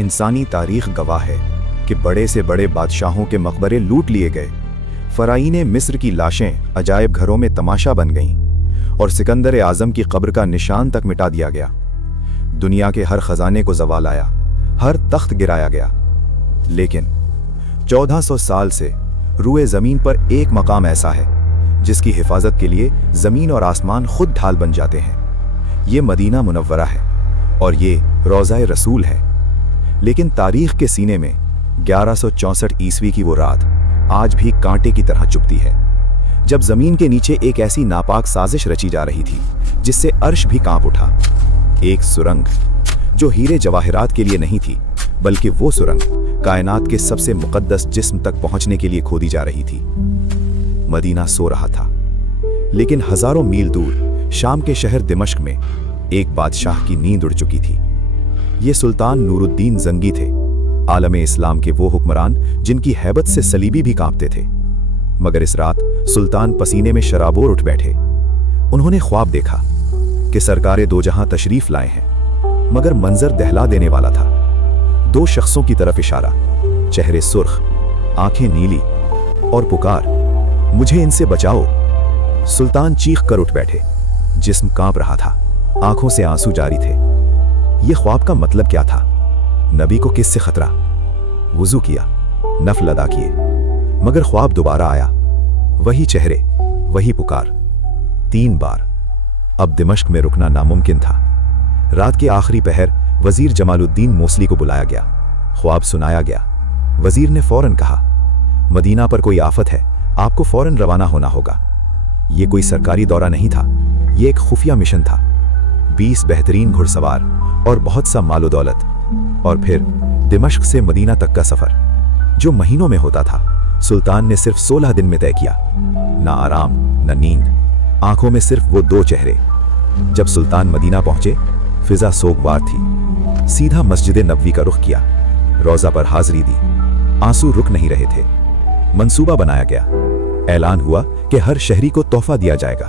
इंसानी तारीख गवाह है कि बड़े से बड़े बादशाहों के मकबरे लूट लिए गए, फ़राईने मिस्र की लाशें अजायब घरों में तमाशा बन गईं और सिकंदर आज़म की कब्र का निशान तक मिटा दिया गया। दुनिया के हर खजाने को ज़वाल आया, हर तख्त गिराया गया, लेकिन 1400 साल से रूए ज़मीन पर एक मकाम ऐसा है जिसकी हिफाजत के लिए ज़मीन और आसमान खुद ढाल बन जाते हैं। ये मदीना मुनव्वरा है और ये रोज़ाए रसूल है। लेकिन तारीख के सीने में 1164 ईस्वी की वो रात आज भी कांटे की तरह चुभती है, जब ज़मीन के नीचे एक ऐसी नापाक साजिश रची जा रही थी जिससे अर्श भी कांप उठा। एक सुरंग जो हीरे जवाहिरात के लिए नहीं थी, बल्कि वो सुरंग कायनात के सबसे मुकद्दस जिस्म तक पहुंचने के लिए खोदी जा रही थी। मदीना सो रहा था, लेकिन हजारों मील दूर शाम के शहर दिमश्क में एक बादशाह की नींद उड़ चुकी थी। ये सुल्तान नूरुद्दीन जंगी थे, आलम इस्लाम के वो हुक्मरान जिनकी हैबत से सलीबी भी कांपते थे। मगर इस रात सुल्तान पसीने में शराबोर उठ बैठे। उन्होंने ख्वाब देखा कि सरकारे दो जहां तशरीफ लाए हैं, मगर मंजर दहला देने वाला था। दो शख्सों की तरफ इशारा, चेहरे सुर्ख, आंखें नीली और पुकार, मुझे इनसे बचाओ। सुल्तान चीख कर उठ बैठे, जिस्म कांप रहा था, आंखों से आंसू जारी थे। यह ख्वाब का मतलब क्या था? नबी को किससे खतरा? वुजू किया, नफल अदा किए, मगर ख्वाब दोबारा आया। वही चेहरे, वही पुकार, 3 बार। अब दिमश्क में रुकना नामुमकिन था। रात के आखिरी पहर वजीर जमालुद्दीन मोसली को बुलाया गया, ख्वाब सुनाया गया। वजीर ने फौरन कहा, मदीना पर कोई आफत है, आपको फौरन रवाना होना होगा। यह कोई सरकारी दौरा नहीं था, यह एक खुफिया मिशन था। 20 बेहतरीन घुड़सवार और बहुत सा मालो दौलत, और फिर दिमश्क से मदीना तक का सफर जो महीनों में होता था, सुल्तान ने सिर्फ 16 दिन में तय किया। ना आराम, न नींद, आंखों में सिर्फ वो 2 चेहरे। जब सुल्तान मदीना पहुंचे, फिजा सोगवार थी। सीधा मस्जिद नबवी का रुख किया, रोजा पर हाजिरी दी। आंसू रुक नहीं रहे थे। मंसूबा बनाया गया, ऐलान हुआ कि हर शहरी को तोहफा दिया जाएगा।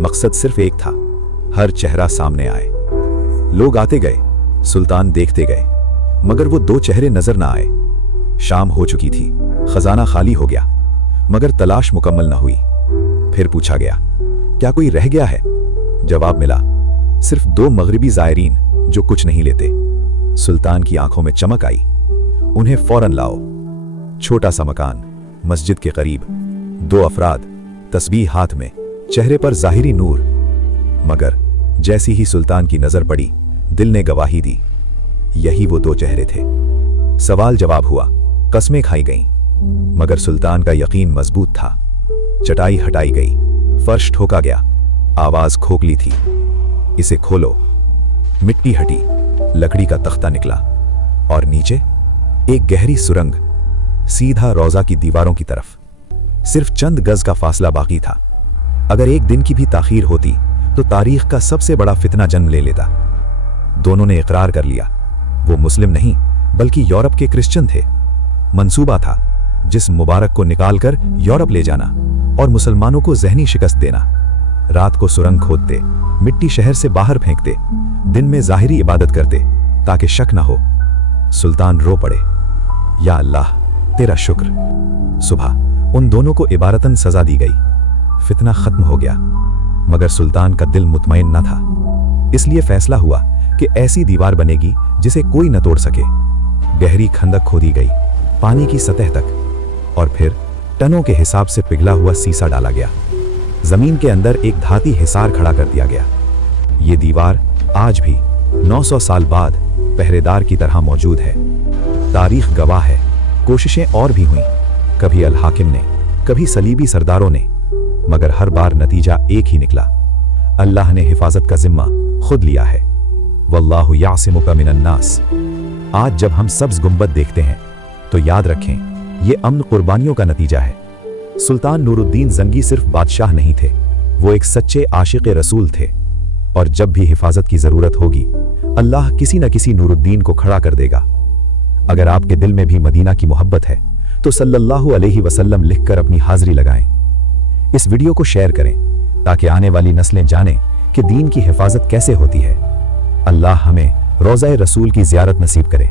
मकसद सिर्फ एक था, हर चेहरा सामने आए। लोग आते गए, सुल्तान देखते गए, मगर वो 2 चेहरे नजर ना आए। शाम हो चुकी थी, खजाना खाली हो गया, मगर तलाश मुकम्मल न हुई। फिर पूछा गया, क्या कोई रह गया है? जवाब मिला, सिर्फ 2 मगरिबी जायरीन जो कुछ नहीं लेते। सुल्तान की आंखों में चमक आई, उन्हें फौरन लाओ। छोटा सा मकान, मस्जिद के करीब, 2 अफराद, तस्बीह हाथ में, चेहरे पर जाहिरी नूर। मगर जैसी ही सुल्तान की नजर पड़ी, दिल ने गवाही दी, यही वो 2 चेहरे थे। सवाल जवाब हुआ, कस्में खाई गईं, मगर सुल्तान का यकीन मजबूत था। चटाई हटाई गई, फर्श ठोका गया, आवाज खोखली थी, इसे खोलो। मिट्टी हटी, लकड़ी का तख्ता निकला, और नीचे एक गहरी सुरंग, सीधा रोजा की दीवारों की तरफ। सिर्फ चंद गज का फासला बाकी था। अगर एक दिन की भी ताखीर होती तो तारीख का सबसे बड़ा फितना जन्म ले लेता। दोनों ने इकरार कर लिया, वो मुस्लिम नहीं बल्कि यूरोप के क्रिश्चियन थे। मंसूबा था जिस मुबारक को निकालकर यूरोप ले जाना और मुसलमानों को जहनी शिकस्त देना। रात को सुरंग खोदते, मिट्टी शहर से बाहर फेंकते, दिन में जाहिरी इबादत करते ताकि शक न हो। सुल्तान रो पड़े, या अल्लाह तेरा शुक्र। सुबह उन दोनों को इबारतन सजा दी गई। फितना खत्म हो गया, मगर सुल्तान का दिल मुतमईन न था। इसलिए फैसला हुआ कि ऐसी दीवार बनेगी जिसे कोई न तोड़ सके। गहरी खंदक खोदी गई, पानी की सतह तक, और फिर टनों के हिसाब से पिघला हुआ सीसा डाला गया। जमीन के अंदर एक धाती हिसार खड़ा कर दिया गया। ये दीवार आज भी 900 साल बाद पहरेदार की तरह मौजूद है। तारीख गवाह है, कोशिशें और भी हुई, कभी अल हाकिम ने, कभी सलीबी सरदारों ने, मगर हर बार नतीजा एक ही निकला, अल्लाह ने हिफाजत का जिम्मा खुद लिया है। वल्लाहु यासिमुका मिनन्नास। आज जब हम सब्ज गुंबद देखते हैं तो याद रखें, ये अमन कुर्बानियों का नतीजा है। सुल्तान नूरुद्दीन जंगी सिर्फ बादशाह नहीं थे, वो एक सच्चे आशिक़ रसूल थे। और जब भी हिफाजत की जरूरत होगी, अल्लाह किसी न किसी नूरुद्दीन को खड़ा कर देगा। अगर आपके दिल में भी मदीना की मोहब्बत है तो सल्लल्लाहु अलैहि वसल्लम लिखकर अपनी हाजिरी लगाएं। इस वीडियो को शेयर करें ताकि आने वाली नस्लें जानें कि दीन की हिफाजत कैसे होती है। अल्लाह हमें रोज़ा रसूल की ज़ियारत नसीब करे।